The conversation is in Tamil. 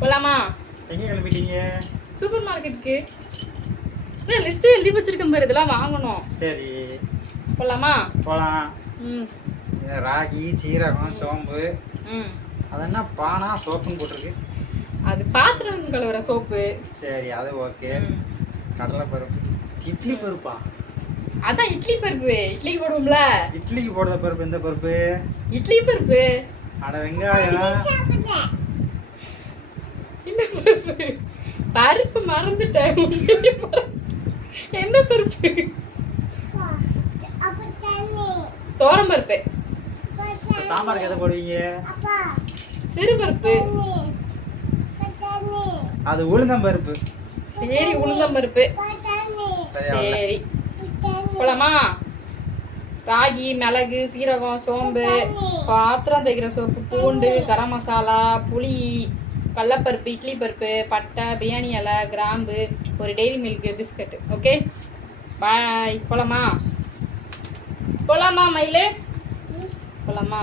போலாமா? எங்க கிளம்பிட்டீங்க? சூப்பர் மார்க்கெட்டுக்கு லிஸ்ட்டு எழுதி வச்சிருக்கேன் பாரு இதெல்லாம் வாங்கணும். சரி. போலாமா? போலாம். ம். ராகி சீரகம் சோம்பு. ம். அது என்ன பானா சோப்புன்னு போட்டிருக்கு. அது பாத்திரம் கழுவுற சோப்பு. சரி அது ஓகே. கடலை பருப்பு. இட்லி பருப்பா? அதான் இட்லி பருப்பு. இட்லிக்கு போடுவோம்ல. இட்லிக்கு போடுற பருப்பு எந்த பருப்பு? இட்லி பருப்பு. அட வெங்காயம். பருப்பு பருப்பு. மறந்துட்டேன் என்ன பருப்பு? தோரம் பருப்பு. சாம்பாருக்கு எதை போடுவீங்க? சிறு பருப்பு. அது உளுந்தம் பருப்பு. சரி உளுந்தம் பருப்பு. சரி. போலாமா? ராகி மிளகு சீரகம் சோம்பு பாத்திரம் தைக்கிற சோப்பு பூண்டு கரம் மசாலா புளி. கடலப்பருப்பு இட்லி பருப்பு பட்டை பிரியாணி இலை கிராம்பு ஒரு Dairy Milk biscuit okay bye போலாமா? போலாமா மயிலு? போலாமா?